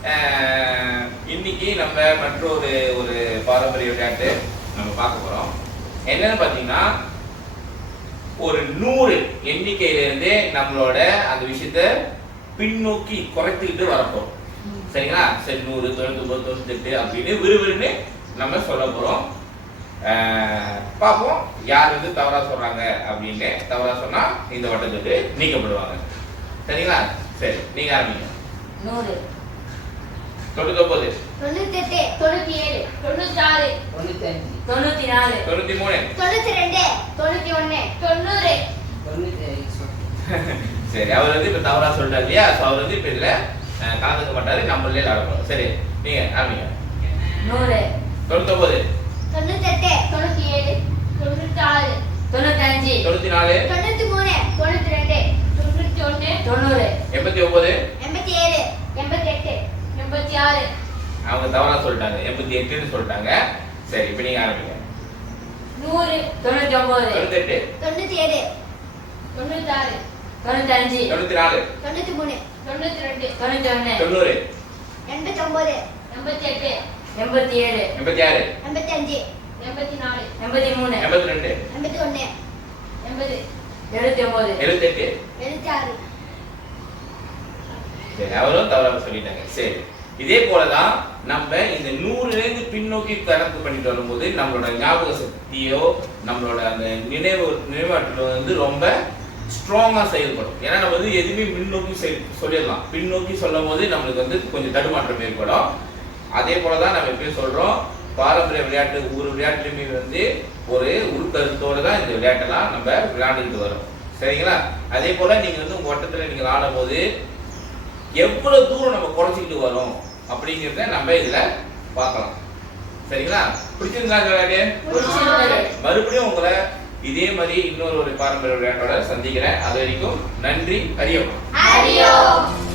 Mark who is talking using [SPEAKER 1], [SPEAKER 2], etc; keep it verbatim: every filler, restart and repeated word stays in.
[SPEAKER 1] இன்னைக்கு நம்ம மற்றொரு ஒரு பாரம்பரிய விளையாட்டு நம்ம பார்க்க போறோம். என்னன்னு பாத்தீங்கன்னா, ஒரு நூறு எண்ணிக்கையில இருந்தே நம்மளோட அந்த விஷயத்த பின்னோக்கி குறைத்துக்கிட்டு வரப்போம். சரிங்களா? சரி, நூறு தொண்ணூத்தி ஒன்பது தொண்ணூத்தி எட்டு அப்படின்னு விறுவிறுன்னு நம்ம சொல்ல போறோம். பார்ப்போம் யார் வந்து தவறா சொல்றாங்க அப்படின்னு. தவறா சொன்னா இந்த வட்டத்துக்கு நீக்கப்படுவாங்க. சரிங்களா? சரி, நீங்க ஆரம்பிங்க.
[SPEAKER 2] நூறு,
[SPEAKER 1] தொண்ணூத்தி ஒன்பது,
[SPEAKER 3] தொண்ணூத்தி எட்டு, தொண்ணூத்தி ஏழு, தொண்ணூத்தி ஆறு,
[SPEAKER 2] தொண்ணூத்தி அஞ்சு, தொண்ணூத்தி நாலு,
[SPEAKER 1] தொண்ணூத்தி மூணு,
[SPEAKER 3] தொண்ணூத்தி ரெண்டு, தொண்ணூத்தி ஒன்னு, தொண்ணூறு,
[SPEAKER 2] தொண்ணூத்தி ஐந்து.
[SPEAKER 1] சரி, அவர் வந்து இப்ப தவறா சொல்லிட்டாரு இல்லையா? அவர் வந்து இப்ப இதுல கலந்துக்க மாட்டாரு, நம்மளே ஆடணும். சரி, நீங்க ஆரம்பிங்க.
[SPEAKER 2] நூறு,
[SPEAKER 1] தொண்ணூத்தி ஒன்பது,
[SPEAKER 3] தொண்ணூத்தி எட்டு, தொண்ணூத்தி ஏழு, தொண்ணூத்தி ஆறு,
[SPEAKER 2] தொண்ணூத்தி அஞ்சு,
[SPEAKER 1] தொண்ணூத்தி நாலு,
[SPEAKER 3] தொண்ணூத்தி மூணு, தொண்ணூத்தி ரெண்டு, தொண்ணூத்தி ஒன்னு,
[SPEAKER 2] தொண்ணூறு,
[SPEAKER 1] எண்பத்தி ஒன்பது,
[SPEAKER 3] எண்பத்தி ஏழு, எண்பத்தி எட்டு, எண்பத்தி ஆறு.
[SPEAKER 1] அவங்க தவறா சொல்லிட்டாங்க, எண்பத்தி எட்டுன்னு சொல்லிட்டாங்க. சரி, இப்ப நீங்க ஆரம்பிங்க.
[SPEAKER 3] நூறு,
[SPEAKER 2] தொண்ணூத்தி ஒன்பது,
[SPEAKER 1] தொண்ணூத்தி எட்டு,
[SPEAKER 3] தொண்ணூத்தி ஏழு, தொண்ணூத்தி ஆறு,
[SPEAKER 2] தொண்ணூத்தி அஞ்சு,
[SPEAKER 1] தொண்ணூத்தி நாலு,
[SPEAKER 3] தொண்ணூத்தி மூணு, தொண்ணூத்தி ரெண்டு,
[SPEAKER 2] தொண்ணூத்தி ஒன்னு,
[SPEAKER 1] தொண்ணூறு,
[SPEAKER 3] எண்பத்தி ஒன்பது, எண்பத்தி எட்டு,
[SPEAKER 2] எண்பத்தி ஏழு,
[SPEAKER 1] எண்பத்தி ஆறு,
[SPEAKER 3] எண்பத்தி அஞ்சு, எண்பத்தி நாலு,
[SPEAKER 2] எண்பத்தி மூணு,
[SPEAKER 1] எண்பத்தி ரெண்டு,
[SPEAKER 3] எண்பத்தி ஒன்னு, எண்பது,
[SPEAKER 2] எழுபத்தி ஒன்பது,
[SPEAKER 1] எழுபத்தி எட்டு.
[SPEAKER 3] எழுபத்தி ஆறு.
[SPEAKER 1] சரி, அவரும் தவறாக சொல்லிட்டாங்க. சரி, இதே போலதான் நம்ம இந்த நூறுல இருந்து பின்னோக்கி கணக்கு பண்ணிட்டு வரும்போது நம்மளோட ஞாபக சக்தியோ நம்மளோட அந்த நினைவு நினைவாற்றல் வந்து ரொம்ப ஸ்ட்ராங்கா செயல்படும். ஏன்னா நம்ம வந்து எதுவுமே முன்னோக்கி சொல்லிடலாம், பின்னோக்கி சொல்லும் போது நம்மளுக்கு வந்து கொஞ்சம் தடுமாற்றம் ஏற்படும். அதே போலதான் நம்ம எப்பயும் சொல்றோம், பாரம்பரிய விளையாட்டு ஒரு விளையாட்டுலையுமே வந்து ஒரு உள்கருத்தோட தான் இந்த விளையாட்டெல்லாம் நம்ம விளையாண்டுக்கிட்டு வரோம். சரிங்களா? அதே போல நீங்க வந்து உங்க வட்டத்துல நீங்க ஆடும் போது எவ்வளவு தூரம் நம்ம குறைச்சிக்கிட்டு வரோம் அப்படிங்கிறத நம்ம இதுல பார்க்கலாம். சரிங்களா? பிடிச்சிருந்தா விளையாட்டு? மறுபடியும் உங்களை இதே மாதிரி இன்னொரு ஒரு பாரம்பரிய விளையாட்டோட சந்திக்கிறேன். அது வரைக்கும் நன்றி. ஹரியோம்.
[SPEAKER 3] ஹரியோம்.